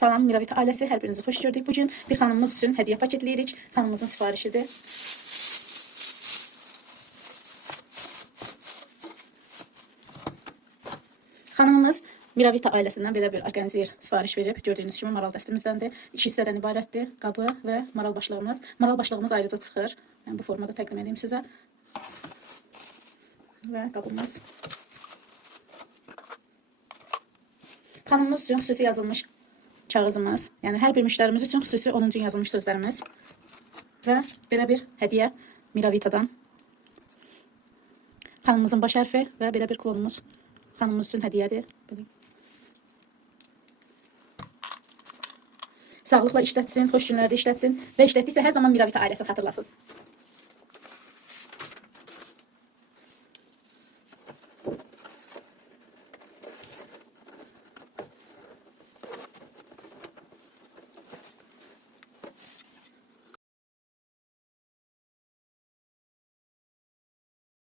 Salam Miravita ailəsi, hər birinizi xoş gördük. Bugün bir xanımımız üçün hədiyyə paketləyirik. Xanımımızın sifarişidir. Xanımımız Miravita ailəsindən belə bir orqanizir sifariş verib. Gördüyünüz kimi maral dəstimizdəndir. 2 hissədən ibarətdir. Qabı və maral başlığımız. Maral başlığımız ayrıca çıxır. Mən bu formada təqdim edeyim sizə. Və qabımız. Xanımımız üçün xüsusi yazılmış kağızımız. Yəni hər bir müştərimiz üçün xüsusi onun üçün yazılmış sözlərimiz. Və belə bir hədiyyə Miravita'dan. Xanımımızın baş hərfi və belə bir klonumuz. Xanımımız üçün hədiyyədir. Sağlıqla işlətsin, xoş günlərdə işlətsin və işlətdikcə hər zaman Miravita ailəsi xatırlasın.